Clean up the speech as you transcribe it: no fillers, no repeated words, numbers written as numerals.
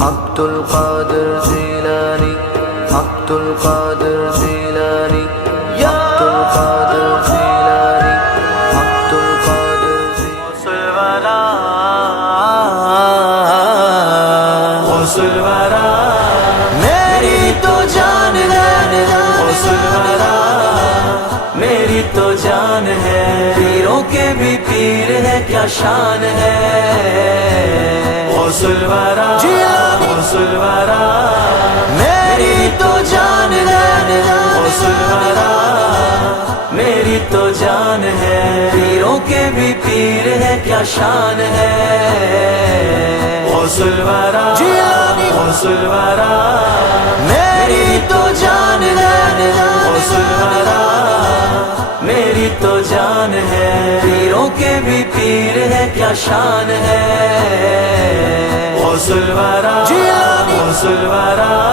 عبد القادر جیلانی، عبد القادر جیلانی، عبد القادر جیلانی، عبد القادر غسل ورا میری تو جان ہے، غسل ورا میری تو جان ہے، پیروں کے بھی پیر ہے، کیا شان ہے غسل ورا، غسل ورا میری تو جان ہے، غسل ورا میری تو جان ہے، پیروں کے بھی پیر ہے، کیا شان ہے غسل ورا، غسل ورا میری تو جان ہے، غسل ورا میری تو جان ہے، پیروں کے بھی پیر ہے، کیا شان ہے غسل ورا، غسل ورا